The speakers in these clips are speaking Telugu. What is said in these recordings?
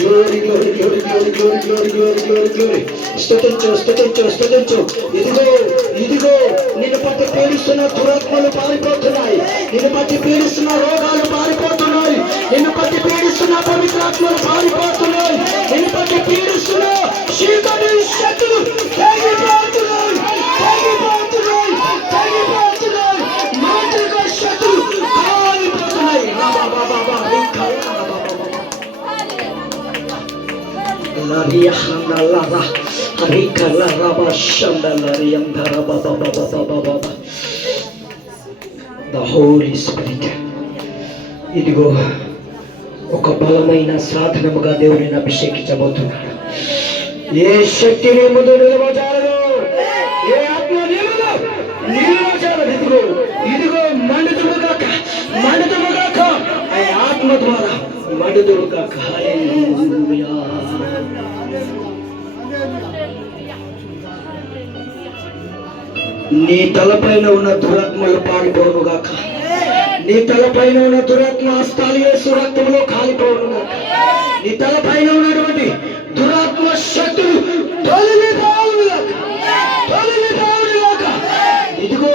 Glory glory glory glory glory glory glory glory glory. స్తుతించు స్తుతించు స్తుతించు. ఇదిగో ఇదిగో నిన్ను పట్టి పీడిస్తున్న దురాత్మలు పారిపోతున్నాయి. నిన్ను పట్టి పీడిస్తున్న రోగాలు పారిపోతున్నాయి. నిన్ను పట్టి పీడిస్తున్న పవిత్రాత్మలు పారిపోతున్నాయి. నిన్ను పట్టి పీడిస్తున్న చీకటి శక్తులు తెగిపోతున్నాయి, తెగిపోతున్నాయి, తెగిపోతున్నాయి. మాంత్రిక శక్తులు కాలిపోతున్నాయి. The Holy Spirit. ఇదిగో ఒక బలమైన సాధనముగా దేవుడిని అభిషేకించబోతున్నాడు. ఏ శక్తిని ముందు నిలవజాలదు, ఏ ఆత్మ నిలవజాలదు. ఇదిగో ఇదిగో మండుదురుగాక, మండుదురుగాక. ఆ ఆత్మ ద్వారా మండుదురుగాక. హల్లెలూయా. నీ తలపైన ఉన్న దురాత్మలు పారిపోవునుగాక. నీ తలపైన ఉన్న దురాత్మ హస్తాలు యేసు రక్తంలో కాలిపోవునుగాక. నీ తలపైన ఉన్నటువంటి దురాత్మ శక్తులు తొలగిపోవునుగాక, తొలగిపోవునుగాక. ఇదిగో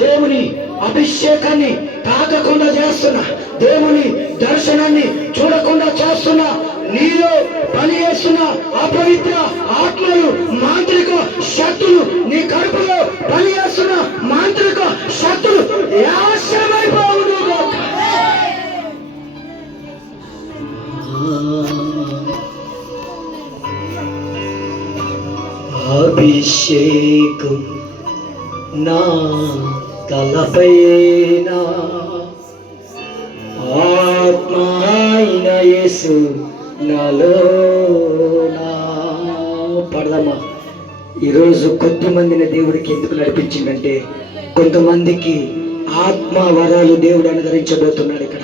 దేవుని అభిషేకాన్ని తాకకుండా చేస్తున్నా, దేవుని దర్శనాన్ని చూడకుండా చేస్తున్నా, నీలో పని చేస్తున్న అపవిత్ర ఆత్మలు, మాంత్రిక శక్తులు, నీ కడుపులో పని చేస్తున్న మాంత్రిక శక్తులు నాశనమైపోవునుగాక. అభిషేకం నా తలపైన, ఆత్మ అయిన యేసు నాలోనా. పడదమ్మా. ఈరోజు కొంతమందిని దేవుడికి ఎందుకు నడిపించిందంటే, కొంతమందికి ఆత్మ వరాలు దేవుడు అనుగ్రహించబోతున్నాడు. ఇక్కడ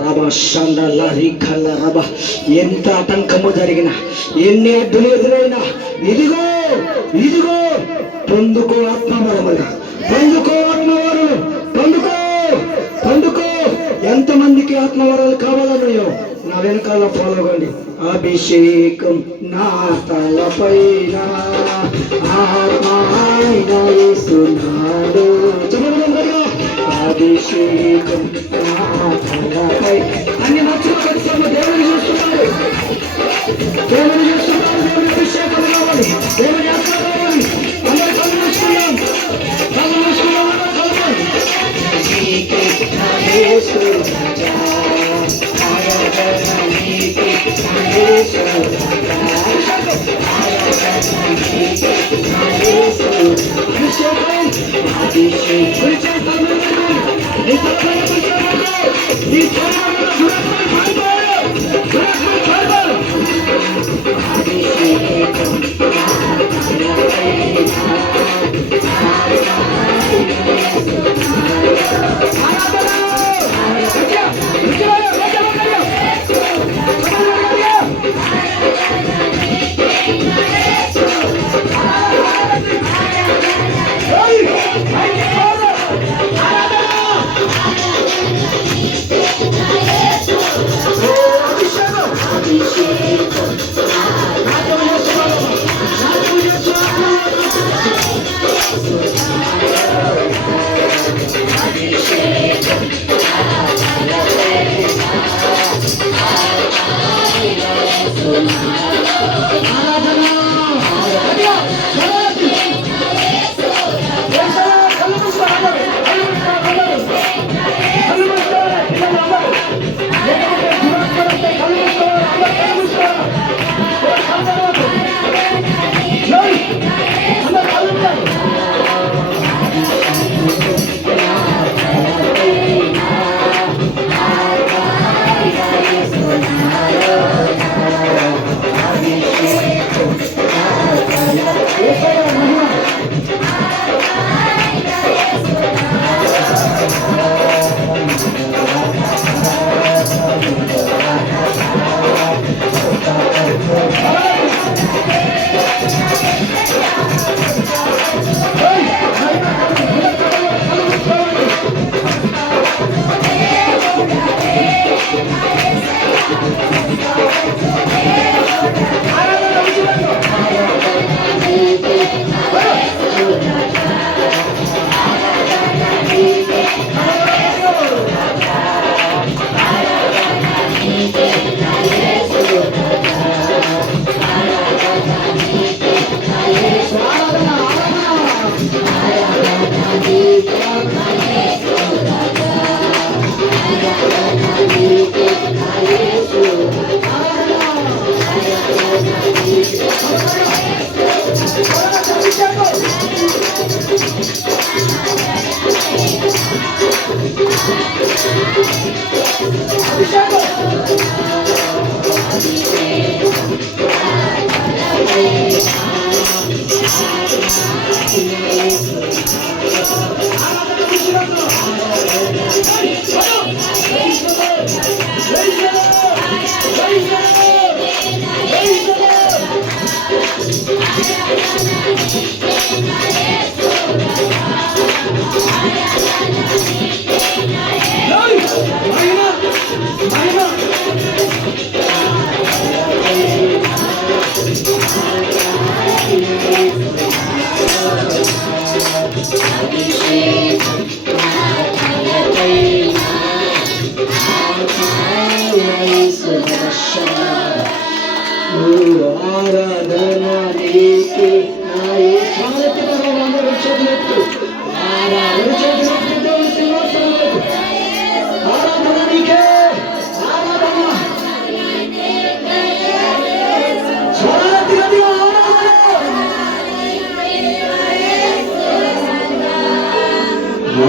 రబ షంద లరి కల్ల రబ. ఎంత ఆటంకము జరిగినా, ఎన్ని అడ్డులు ఎదురైనా, ఇదిగో ఇదిగో పొందుకో ఆత్మవరములు, పొందుకో ఆత్మవరములు, పొందుకో పొందుకో. ఎంతమందికి ఆత్మవరాలు కావాలన్నాయో నా వెనకాల ఫాలో అవ్వండి. అభిషేకం నా తలపైన, ఆత్మ యేసునాడు. అభిషేకం నా తలపై. అన్ని మర్చిపోతాము. దేవుని చూస్తున్నాడు, దేవుని చూస్తున్నాడు. దేవుని అభిషేకం కావాలి, దేవుని ఆత్మ కావాలి. అందరూ కళ్ళు మూసుకున్నాం, కళ్ళు మూసుకున్నాం.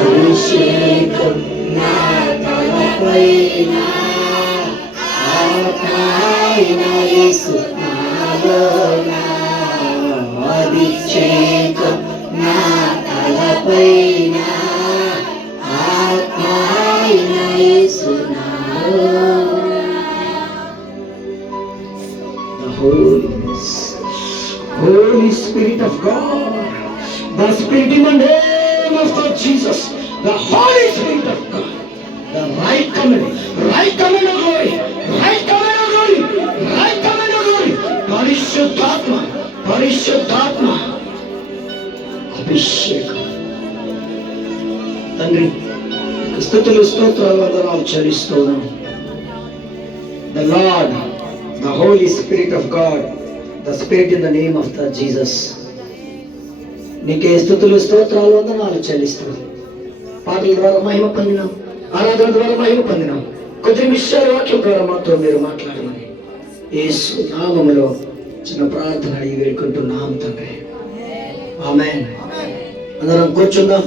అభిషేకం నా తలపైన ఆత్మైన యేసు నాలోన అభిషేకం నా తలపైన ఆత్మైన యేసు నాలోన The Holy Spirit of God, the Spirit in the name of God Jesus, the Holy Spirit of God, the right command of glory, right command of glory, right command of glory, పరిశుద్ధాత్మ అభిషేకం. తండ్రి స్తుతులు స్తోత్రాలు వందనాలు చెల్లిస్తున్నాం. The Lord, the Holy Spirit of God, the Spirit in the name of the Jesus. నీకే స్తుతులు స్తోత్రాలు వందనాలు చెల్లిస్తున్నాం. పాటల ద్వారా మహిమ పొందినాం, ఆరాధన ద్వారా మహిమ పొందినాం. కొద్ది నిమిషాలు వాక్యం ద్వారా మాతో మీరు మాట్లాడమని యేసు నామములో చిన్న ప్రార్థన అడిగి వేడుకుంటున్నాం తండ్రి. ఆమేన్. అందరం కూర్చుందాం.